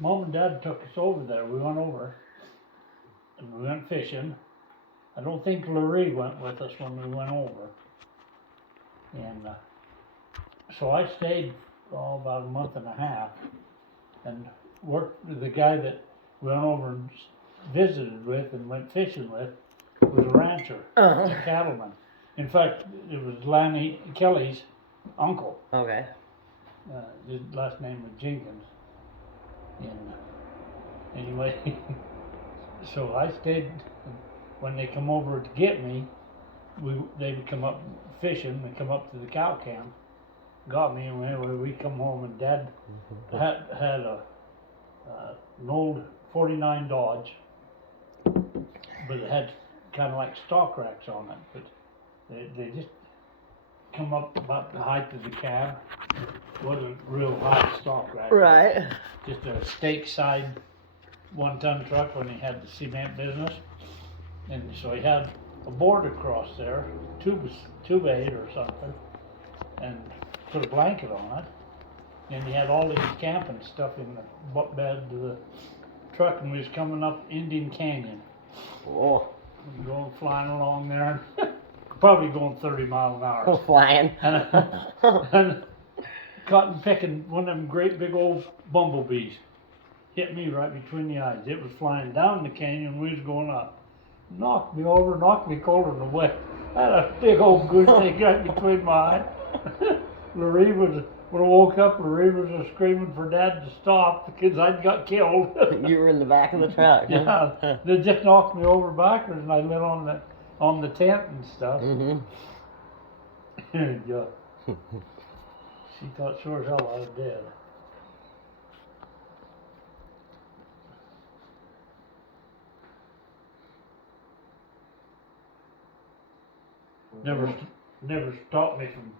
Mom and Dad took us over there. We went over and we went fishing. I don't think Larry went with us when we went over. And so I stayed about a month and a half and worked with the guy that we went over and visited with and went fishing with. Was a rancher, a cattleman. In fact, it was Lanny Kelly's uncle. Okay. His last name was Jenkins. And anyway, so I stayed. When they come over to get me, they would come up fishing. They come up to the cow camp, got me, and anyway, we come home and Dad had an old '49 Dodge, but it had kind of like stock racks on it. But they just come up about the height of the cab. Wasn't real high stock rack. Right. Just a stake side 1-ton truck when he had the cement business. And so he had a board across there, tube 8 or something, and put a blanket on it. And he had all his camping stuff in the bed of the truck, and we was coming up Indian Canyon. Oh. Going flying along there, probably going 30 miles an hour. Flying. And cotton picking one of them great big old bumblebees hit me right between the eyes. It was flying down the canyon, we was going up. Knocked me over, knocked me cold in the wet. I had a big old goose egg right between my eyes. Larry when I woke up, Larry was screaming for Dad to stop because I'd got killed. You were in the back of the truck. Huh? Yeah, they just knocked me over backwards and I lit on the tent and stuff. Mm-hmm. Yeah. She thought sure as hell I was dead. Never stopped me from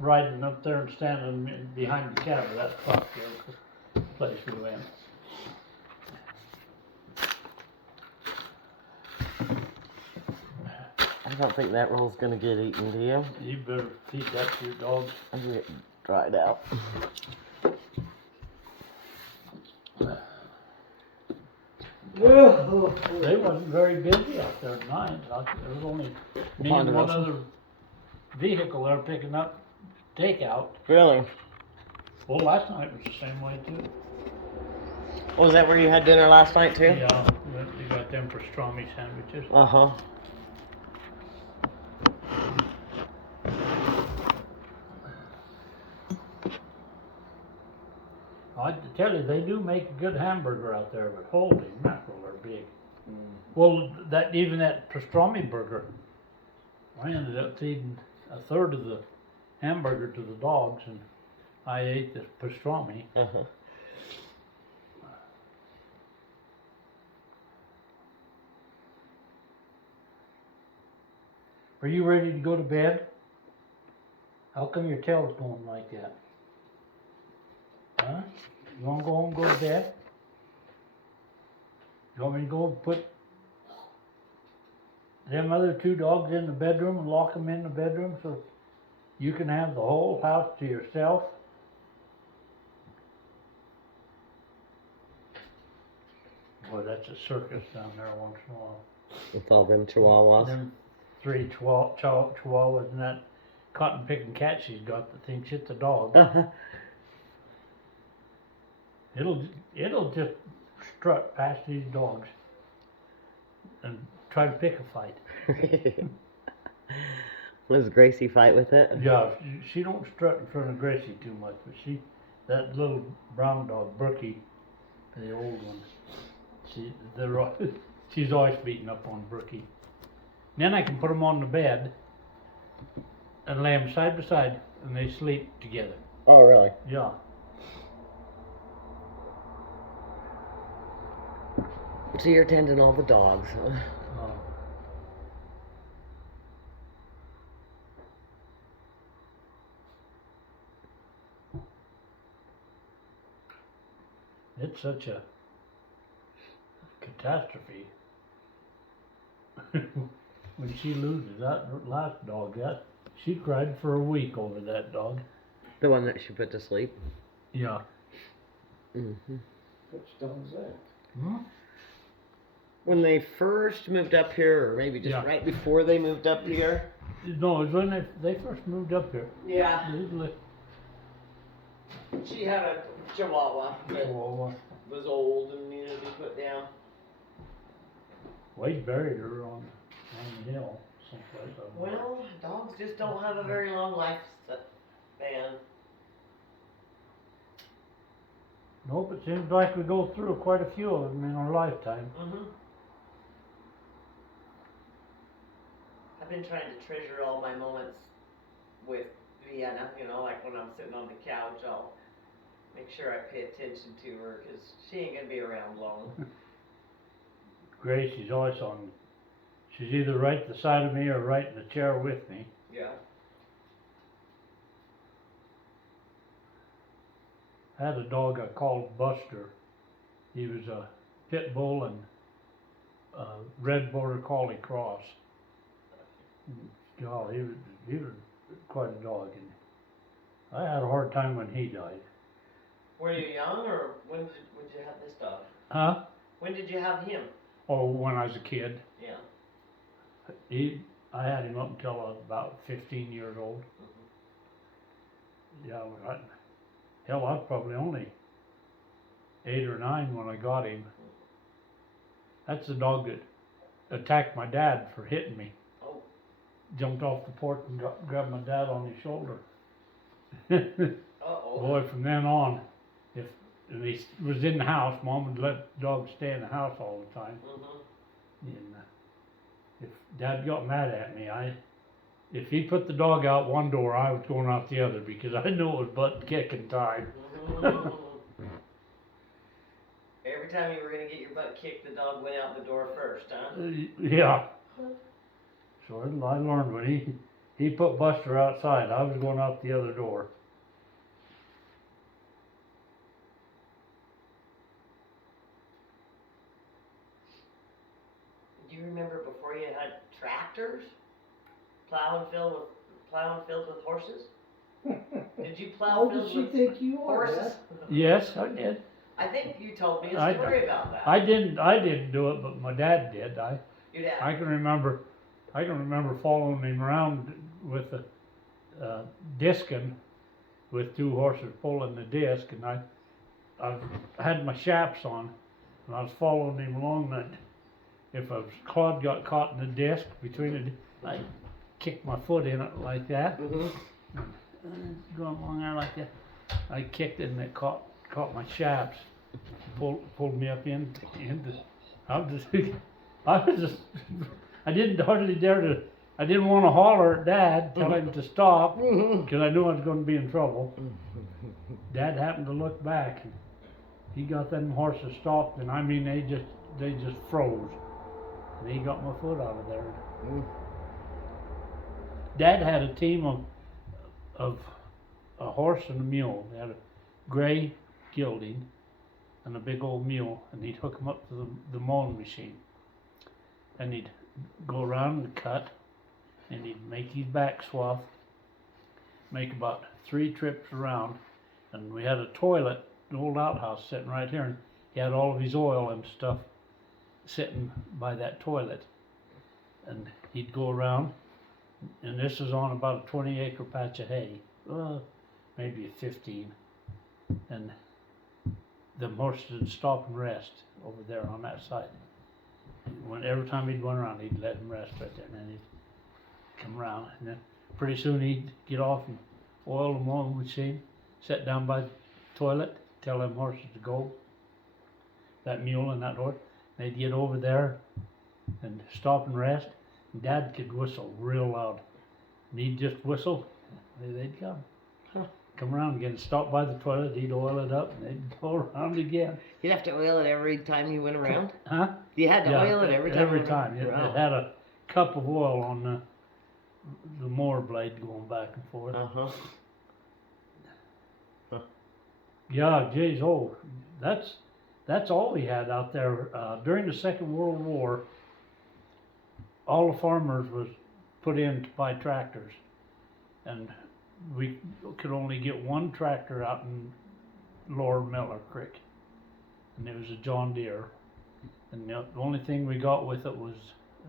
riding up there and standing behind the cab of that truck. The place we went. I don't think that roll's gonna get eaten, do you? You better feed that to your dogs. I'm gonna get dried out. They wasn't very busy out there at night. There was only me and one other vehicle there picking up takeout. Really? Well, last night was the same way too. Oh, was that where you had dinner last night too? Yeah, we got them pastrami sandwiches. Uh-huh. I tell you, they do make a good hamburger out there, but holy mackerel, they're big. Well, even that pastrami burger, I ended up feeding a third of the hamburger to the dogs, and I ate the pastrami. Uh-huh. Are you ready to go to bed? How come your tail's going like that? Huh? You want to go home and go to bed? You want me to go and put them other 2 dogs in the bedroom and lock them in the bedroom so you can have the whole house to yourself? Boy, that's a circus down there once in a while. With all them chihuahuas. Them 3 chihuahuas and that cotton picking cat she's got that thinks it's a dog. Uh-huh. It'll just strut past these dogs and try to pick a fight. Does Gracie fight with it? Yeah, she don't strut in front of Gracie too much, but that little brown dog, Brookie, the old one, she's always beating up on Brookie. Then I can put them on the bed and lay them side by side and they sleep together. Oh, really? Yeah. So you're tending all the dogs. It's such a catastrophe when she loses that last dog. She cried for a week over that dog. The one that she put to sleep? Yeah. Mm-hmm. Which dog's that? Hmm? When they first moved up here, or maybe just Yeah. right before they moved up here. No, it was when they first moved up here. Yeah. They lived She had a Chihuahua that Chihuahua. was old and needed to be put down. Wade buried her on the hill someplace. I don't know. Well, dogs just don't have a very long lifespan. Nope, it seems like we go through quite a few of them in our lifetime. Mm-hmm. I've been trying to treasure all my moments with Vienna, you know, like when I'm sitting on the couch, I'll make sure I pay attention to her, because she ain't going to be around long. Grace, she's always on. She's either right at the side of me or right in the chair with me. Yeah. I had a dog I called Buster. He was a pit bull and a red border collie cross. God, he was quite a dog, and I had a hard time when he died. Were you young, or when did you have this dog? Huh? When did you have him? Oh, when I was a kid. Yeah. I had him up until I was about 15 years old. Mm-hmm. Yeah, I was probably only 8 or 9 when I got him. That's the dog that attacked my dad for hitting me. Oh. Jumped off the porch and grabbed my dad on his shoulder. Uh-oh. Boy, from then on, if he was in the house, Mom would let the dog stay in the house all the time. Mm-hmm. And if Dad got mad at me, if he put the dog out one door, I was going out the other, because I knew it was butt kicking time. Mm-hmm. Every time you were going to get your butt kicked, the dog went out the door first, huh? Yeah. So I learned when he put Buster outside, I was going out the other door. Do you remember before you had tractors? Plowing fields with horses? Did you How plow old fields does she with think you are? horses? Yes, I did. I think you told me a I- story about that. I didn't do it, but my dad did. Your dad. I can remember following him around with a discing with 2 horses pulling the disc, and I had my chaps on, and I was following him along that. If a clod got caught in the disc between it, I kicked my foot in it like that. Mm-hmm. Going along there like that. I kicked it and it caught my chaps, pulled me up into. I didn't hardly dare to. I didn't want to holler at Dad, tell him to stop, because I knew I was going to be in trouble. Dad happened to look back, and he got them horses stopped, and I mean they just froze, and he got my foot out of there. Dad had a team of a horse and a mule. They had a gray gelding and a big old mule, and he'd hook them up to the mowing machine, and he'd go around and cut, and he'd make his back swath, make about 3 trips around, and we had a toilet, an old outhouse sitting right here, and he had all of his oil and stuff sitting by that toilet, and he'd go around, and this was on about a 20-acre patch of hay, maybe a 15, and the horses would stop and rest over there on that side. Every time he'd run around, he'd let them rest right there, and then he'd come around, and then pretty soon he'd get off and oil the mowing machine, sit down by the toilet, tell them horses to go, that mule and that horse. They'd get over there and stop and rest. And Dad could whistle real loud, and he'd just whistle, and they'd come. Come around again, stop by the toilet, he'd oil it up, and they'd go around again. You'd have to oil it every time you went around? Huh? You had to oil it every time? Every time. It Wow. had a cup of oil on the mower blade going back and forth. Uh-huh. Yeah, geez, that's all we had out there. During the Second World War, all the farmers was put in to buy tractors, and we could only get one tractor out in Lower Miller Creek, and it was a John Deere, and the only thing we got with it was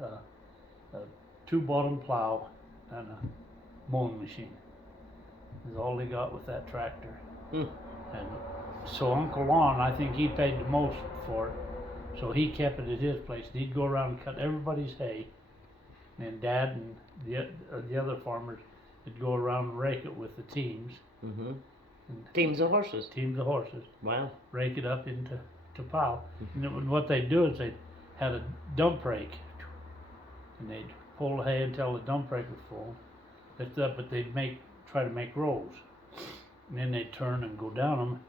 a 2-bottom plow and a mowing machine. Is all they got with that tractor. And so Uncle Lon, I think he paid the most for it, so he kept it at his place. And he'd go around and cut everybody's hay, and Dad and the other farmers would go around and rake it with the teams. Teams of horses. Teams of horses. Wow. Rake it up into pile. And what they'd do is they had a dump rake, and they'd pull the hay until the dump rake was full. Lift it up, but they'd try to make rows, and then they'd turn and go down them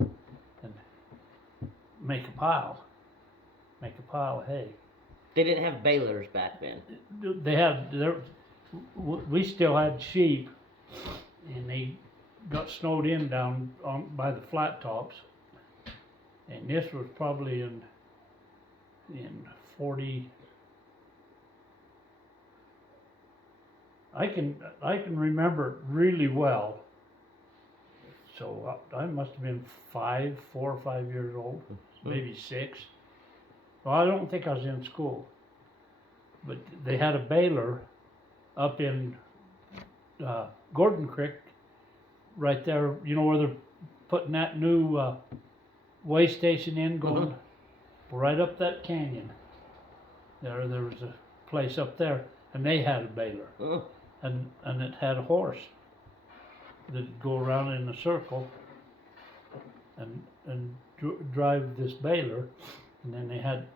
and make a pile of hay. They didn't have balers back then. They had we still had sheep, and they got snowed in down by the flat tops, and this was probably in 40. I can remember it really well. So I must have been 4 or 5 years old, maybe 6. Well, I don't think I was in school, but they had a baler up in Gordon Creek, right there. You know where they're putting that new way station in, going right up that canyon. There was a place up there, and they had a baler, and it had a horse that'd go around in a circle and drive this baler, and then they had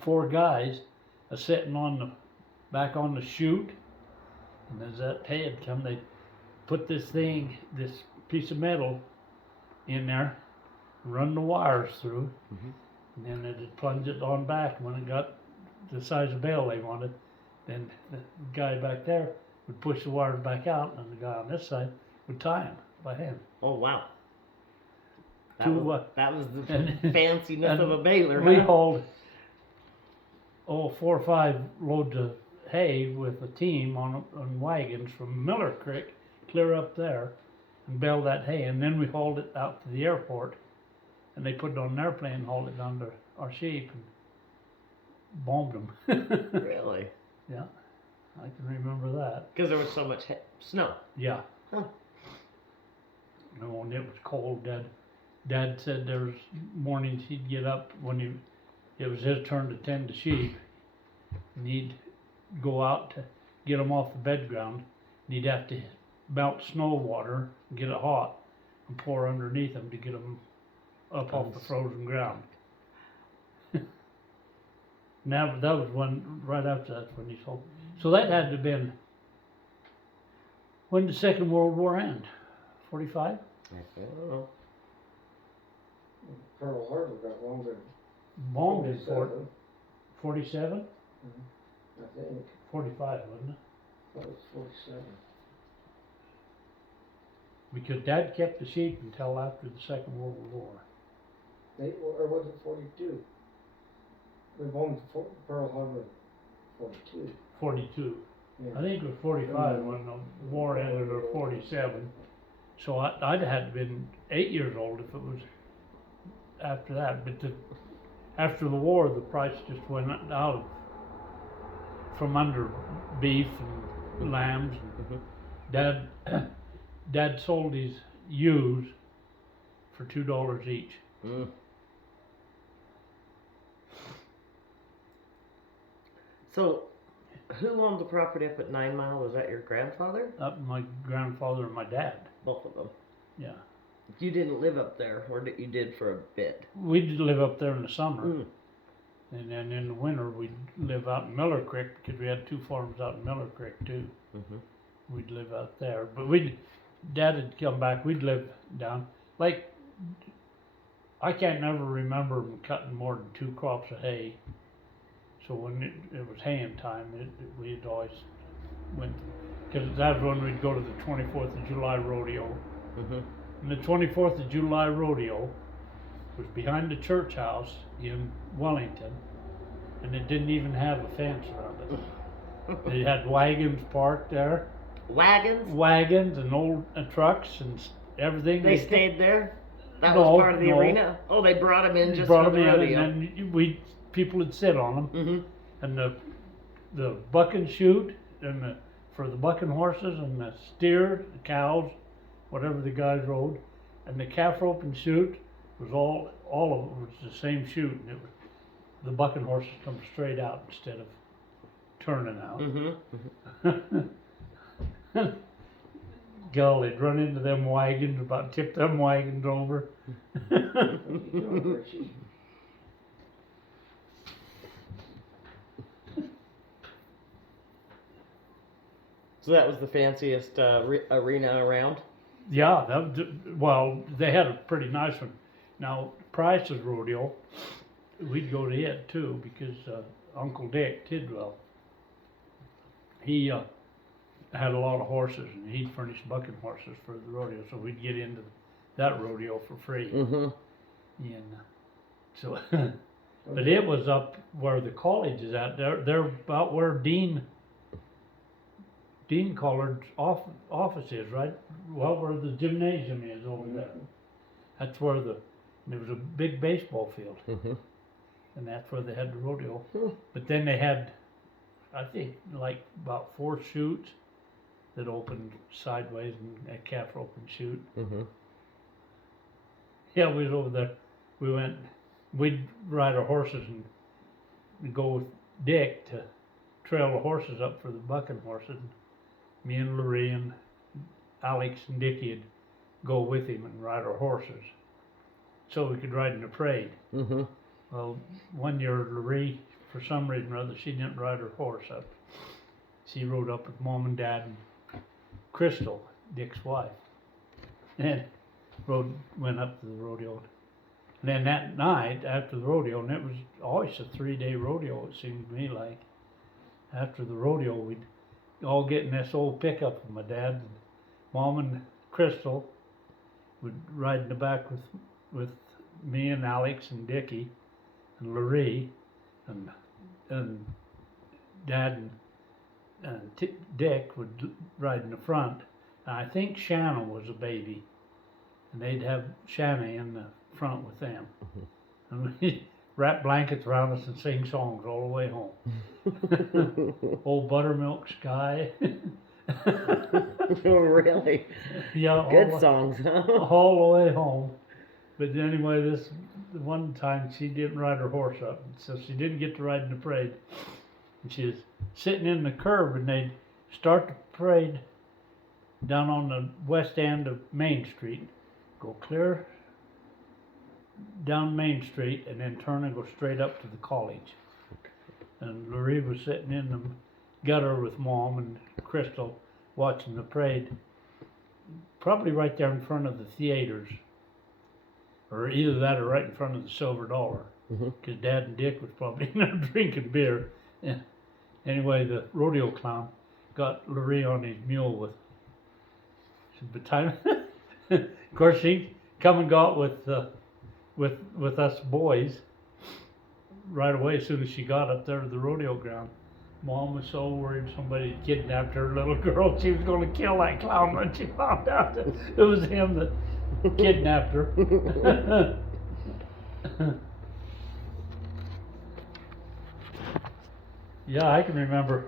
4 guys sitting back on the chute, and as that hay had come, they put this piece of metal in there, run the wires through, and then they'd plunge it on back. When it got the size of bale they wanted, then the guy back there would push the wires back out, and the guy on this side would tie them by hand. Oh wow! That To, was the fanciness of a baler. We huh? hauled 4 or 5 loads of hay with a team on wagons from Miller Creek clear up there, and baled that hay, and then we hauled it out to the airport, and they put it on an airplane and hauled it down to our sheep and bombed them. Really? Yeah, I can remember that. Because there was so much snow. Yeah. Huh. No, and it was cold. Dad said there was mornings he'd get up when it was his turn to tend the sheep, and he'd go out to get them off the bed ground, and he'd have to melt snow water, get it hot, and pour underneath them to get them up off the frozen ground. Now that was right after that when he sold. So that had to have been, when did the Second World War end? 45? I don't know. Pearl Harbor got bombed in Bombed in 47, 47? I think. 45, wasn't it? That was 47. Because Dad kept the sheep until after the Second World War. Or was it 42? We bombed Pearl Harbor 42. 42. Yeah. I think it was 45 when the war ended, or 47. So I'd had been 8 years old if it was after that. But after the war, the price just went out from under beef and lambs. Dad sold his ewes for $2 each. So, who owned the property up at 9 Mile? Was that your grandfather? My grandfather and my dad. Both of them. Yeah. You didn't live up there, or you did for a bit? We'd live up there in the summer, and then in the winter we'd live out in Miller Creek, because we had 2 farms out in Miller Creek too. We'd live out there, but Dad had come back. We'd live down. Like, I can't never remember him cutting more than 2 crops of hay. So when it was haying time, we'd always went, because that's when we'd go to the 24th of July rodeo. And the 24th of July rodeo was behind the church house in Wellington, and it didn't even have a fence around it. They had wagons parked there. Wagons? Wagons and old trucks and everything. They stayed there? That No, was part of the no. arena? Oh, they brought him in just Brought for them the in, rodeo. and then people would sit on them, Mm-hmm. and the buck and shoot, and for the bucking horses, and the steer, the cows, whatever the guys rode, and the calf rope and shoot was all of it was the same shoot, and it was, the bucking horses come straight out instead of turning out. Mm-hmm. Girl, they'd run into them wagons, about tip them wagons over. So that was the fanciest arena around? Yeah, well, they had a pretty nice one. Now, Price's rodeo, we'd go to it too, because Uncle Dick Tidwell, he had a lot of horses, and he'd furnish bucking horses for the rodeo, so we'd get into that rodeo for free. Mm-hmm. And so, but it was up where the college is at. They're about where Dean Collard's office is, right? Well, where the gymnasium is over there. That's where there was a big baseball field, Mm-hmm. and that's where they had the rodeo. Hmm. But then they had, I think, like about 4 chutes that opened sideways, and a calf rope and chute. Mm-hmm. Yeah, we was over there. We'd ride our horses and go with Dick to trail the horses up for the bucking horses. Me and Larry and Alex and Dickie would go with him and ride our horses, so we could ride in the parade. Mm-hmm. Well, one year Larry, for some reason or other, she didn't ride her horse up. She rode up with Mom and Dad and Crystal, Dick's wife, and went up to the rodeo. And then that night after the rodeo, and it was always a 3-day rodeo, it seemed to me like. After the rodeo, we'd all get in this old pickup with my dad, and Mom and Crystal would ride in the back with me and Alex and Dickie and Larry, and Dad and Dick would ride in the front. And I think Shanna was a baby, and they'd have Shanna in the front with them. And we'd wrap blankets around us and sing songs all the way home. Old Buttermilk Sky. Oh, really? Yeah, Good songs, huh? all the way home. But anyway, this one time she didn't ride her horse up, so she didn't get to ride in the parade. And she was sitting in the curb, and they'd start the parade down on the west end of Main Street, go clear down Main Street, and then turn and go straight up to the college. And Larry was sitting in the gutter with Mom and Crystal watching the parade, probably right there in front of the theaters, or either that or right in front of the Silver Dollar, because Dad and Dick was probably in there drinking beer. Yeah. Anyway, the rodeo clown got Larry on his mule with the time. Of course, he come and got with us boys right away as soon as she got up there to the rodeo ground. Mom was so worried somebody had kidnapped her little girl. She was going to kill that clown when she found out that it was him that kidnapped her. Yeah, I can remember